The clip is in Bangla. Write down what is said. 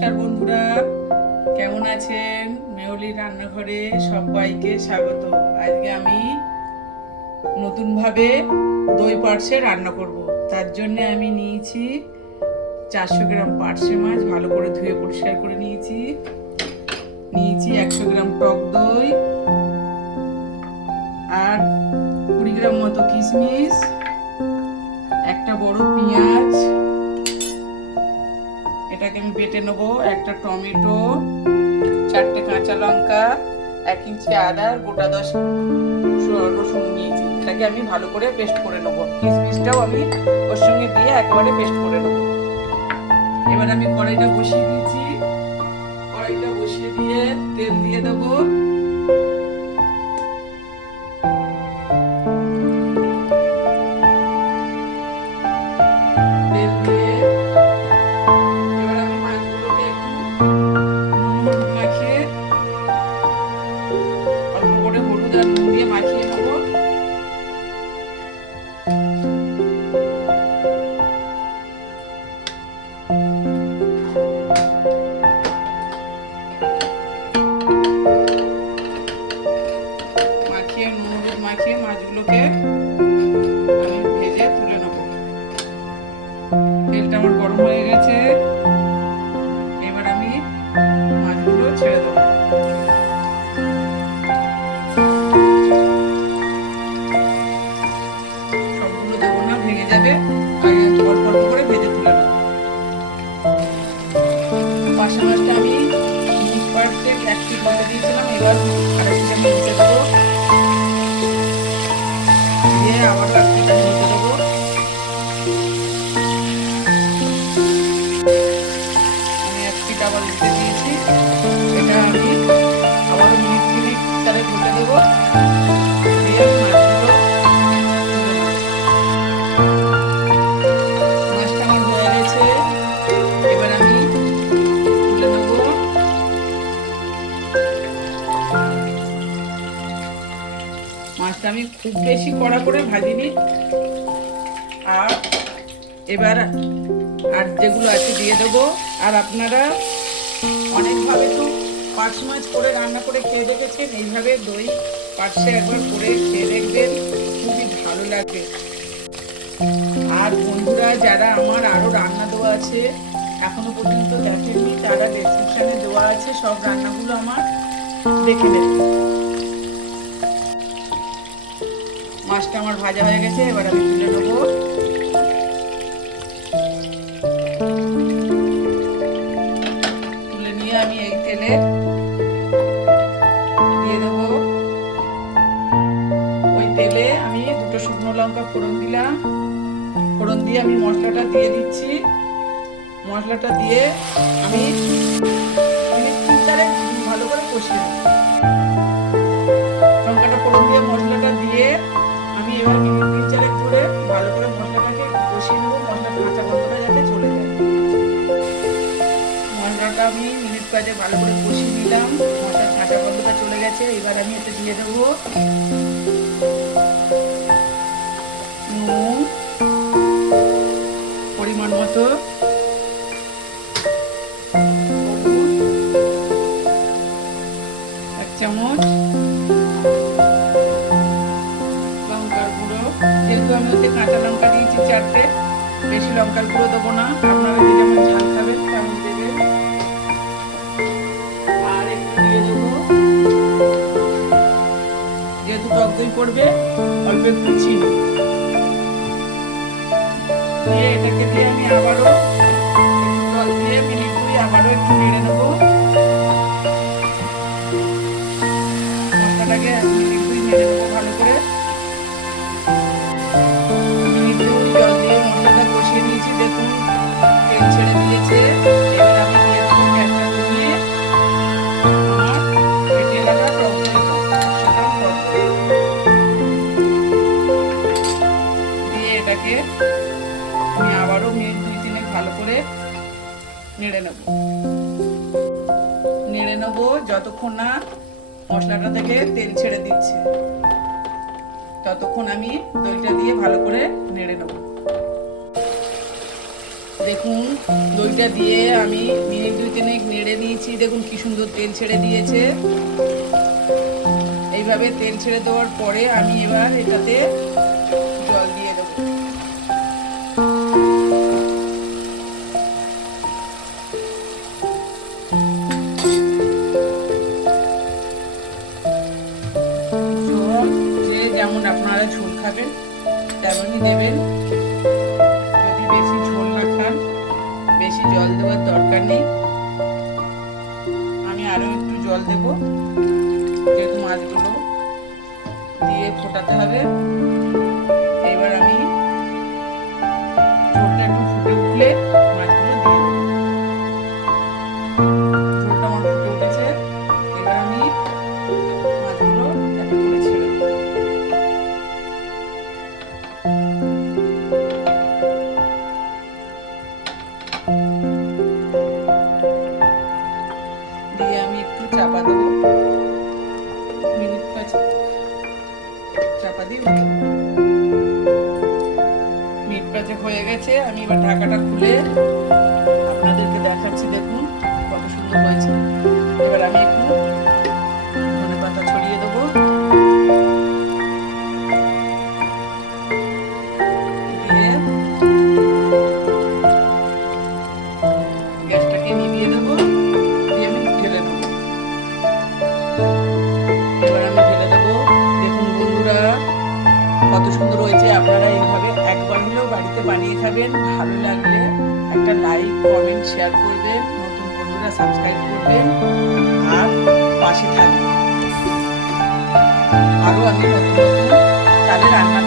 নমস্কার বন্ধুরা, কেমন আছেন? মেহুলির রান্নাঘরে সবাইকে স্বাগত। আজকে আমি নতুনভাবে দই পার্শে রান্না করব। তার জন্য আমি নিয়েছি 400 গ্রাম পার্শে মাছ, ভালো করে ধুয়ে পরিষ্কার করে নিয়েছি। 100 গ্রাম টক দই আর 20 গ্রাম মতো কিশমিশ, একটা বড় পেঁয়াজ, এটাকে আমি বেটে নেবো, একটা টমেটো, 4টে কাঁচা লঙ্কা, 1 ইঞ্চি আদা, গোটা 10 রসুন নিয়েছি। এটাকে আমি ভালো করে পেস্ট করে নেবো। কিশমিশটাও আমি ওর সঙ্গে দিয়ে একেবারে পেস্ট করে নেবো। এবার আমি কড়াইটা বসিয়ে দিয়েছি। কড়াইটা বসিয়ে দিয়ে তেল দিয়ে দেবো। তেল দিয়ে এবার আমি মাছগুলোকে একটু নুন মাখিয়ে, অল্প করে হলুদ আর নুন দিয়ে মাখিয়ে নেবো। মাখিয়ে মাছগুলোকে আমি ভেজে তুলে নেব। তেলটা আমার গরম হয়ে গেছে, এবার আমি মাছগুলো ছেড়ে দেবো। সবগুলো দেবো না, ভেঙে যাবে, অল্প অল্প করে ভেজে তুলে নেব। পার্শে মাছটা আমি মিনিট পার্টে 1 পিস বসে দিয়েছিলাম, এবার আরেক পিস আমি নিচে দেবো, দিয়ে আবার 1 পিস আমি নিচে দেবো। আমি 1 পিস আবার নিচে দিয়েছি। এটা আমি আবার মিনিট 3 ঢুকে দেবো, দিয়ে মাছগুলো মাছটা আমার হয়ে গেছে। এবার আমি তুলে নেবো। মাছটা আমি খুব বেশি কড়া করে ভাজিনি। আর এবার আর যেগুলো আছে দিয়ে দেবো। আর আপনারা অনেকভাবে তো পার্শে মাছ করে রান্না করে খেয়ে দেখেছেন, এইভাবে দই পার্শে একবার করে খেয়ে দেখবেন, খুবই ভালো লাগবে। আর বন্ধুরা, যারা আমার আরো রান্না দেওয়া আছে এখনো পর্যন্ত দেখেননি, তারা ডেসক্রিপশনে দেওয়া আছে, সব রান্নাগুলো আমার দেখে নেবেন। মাছটা আমার ভাজা হয়ে গেছে, এবার আমি তুলে নেবো। তুলে নিয়ে আমি এই তেলে দিয়ে দেবো। ওই তেলে আমি 2টো শুকনো লঙ্কা ফোড়ন দিলাম। ফোড়ন দিয়ে আমি মশলাটা দিয়ে দিচ্ছি। মশলাটা দিয়ে আমি মিনিট 3 ভালো করে কষিয়ে নেব। লঙ্কাটা ফোড়ন দিয়ে মশলাটা দিয়ে আমি এবার মিনিট 3 ধরে ভালো করে মশলাটাকে কষিয়ে নেবো। মশলার কাঁচা গন্ধটা যাতে চলে যায়। মশলাটা আমি মিনিট 5 ভালো করে কষিয়ে নিলাম, মশলার কাঁচা গন্ধটা চলে গেছে। এবার আমি এতে দিয়ে দেবো নুন পরিমাণ মতো, 1 চামচ লঙ্কার গুঁড়ো। যেহেতু আমি ওতে কাঁচা লঙ্কা দিয়েছি 4টে, বেশি লঙ্কার গুঁড়ো দেবো না, আপনারা যে যেমন ঝাল খাবেন তেমন দেবেন। আর একটু দিয়ে দেবো, যেহেতু টক দই পড়বে, অল্প একটু চিনি দিয়ে এটাকে দিয়ে আমি আবারও জল দিয়ে মিনিট 2 আবারও একটু নেড়ে নেবো। মশলাটাকে মিনিট 2 নেড়ে নেবো ভালো করে। মিনিট 2 জল দিয়ে মশলাটা কষিয়ে নিয়েছি, দেখুন তেল ছেড়ে দিয়েছে। এবার আমি দিয়ে দেবো গ্যাসটা কমিয়ে আমার কেটে রাখা টক দই দিয়ে এটাকে আমি আবারও মিনিট 2-3 ভালো করে নেড়ে নেবো যতক্ষণ না মশলাটা থেকে তেল ছেড়ে দিচ্ছে, ততক্ষণ আমি দইটা দিয়ে ভালো করে নেড়ে নেবো। দেখুন দইটা দিয়ে আমি মিনিট 2-3 ঢেলে নিয়েছি, দেখুন কি সুন্দর তেল ছেড়ে দিয়েছে। এইভাবে তেল ছেড়ে দেওয়ার পরে আমি এবার এটাতে জল দিয়ে দেবো। যেমন আপনারা ঝোল খাবেন তেমনই দেবেন। যদি বেশি ঝোল না খান বেশি জল দেওয়ার দরকার নেই। আমি আরো একটু জল দেব, যেহেতু মাছগুলো দিয়ে ফোটাতে হবে। এবার আমি ঝোলটা একটু ফুটে উঠলে মাছগুলো দিয়ে দেবো। ঝোলটা আমার ফুটে উঠেছে, এবার আমি মাছগুলো একটা করে ছেড়ে দেবো। দিয়ে আমি একটু চাপা দেবো, মিনিট 5 চাপা দিয়ে মিনিট 5 হয়ে গেছে। আমি এবার ঢাকাটা খুলে আপনাদেরকে দেখাচ্ছি, দেখুন কত সুন্দর হয়েছে। এবার আমি একটু ধনেপাতা ছড়িয়ে দেবো, দিয়ে গ্যাসটাকে নিভিয়ে দেবো, দিয়ে আমি ঢেলে নেবো। এবার আমি ঢেলে দেবো। দেখুন বন্ধুরা কত সুন্দর হয়েছে। আপনারা এইভাবে একবার হলেও বাড়িতে বানিয়ে খাবেন। ভালো লাগলে একটা লাইক কমেন্ট শেয়ার করবেন, নতুন বন্ধুরা সাবস্ক্রাইব করবেন আর পাশে থাকবেন। আরও আমি নতুন নতুন কাজে রান্না